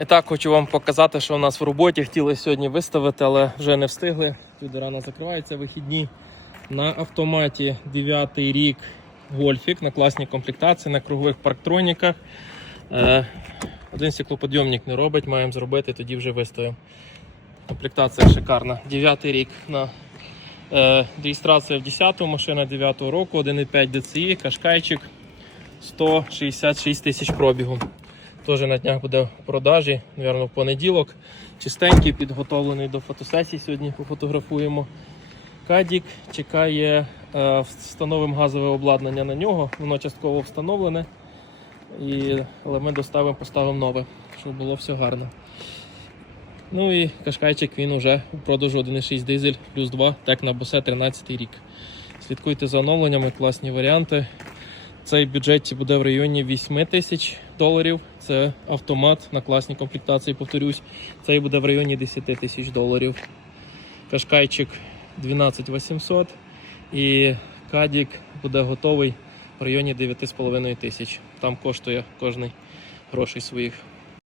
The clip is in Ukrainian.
І так хочу вам показати, що у нас в роботі хотіли сьогодні виставити, але вже не встигли. Люди рано закриваються вихідні. На автоматі 9 рік гольфік на класній комплектації, на кругових парктроніках. Е, один стеклоподйомник не робить, маємо зробити, тоді вже виставимо. Комплектація шикарна. 9 рік на е, реєстрація в 10-му, машина 9-го року, 1,5 DCI, кашкайчик 166 тисяч пробігу. Теж на днях буде в продажі, мабуть, в понеділок. Чистенький, підготовлений до фотосесії. Сьогодні пофотографуємо. Кадік чекає, е, встановимо газове обладнання на нього. Воно частково встановлене. І, але ми доставимо, поставимо нове, щоб було все гарно. Ну і кашкайчик він уже у продажу 1,6 дизель плюс 2, так на босе 13 рік. Слідкуйте за оновленнями, класні варіанти. Цей бюджет буде в районі 8 тисяч доларів. Це автомат на класній комплектації, повторюсь. Цей буде в районі 10 тисяч доларів. Кашкайчик 12 800 і кадік буде готовий в районі 9,5 тисяч. Там коштує кожний грошей своїх.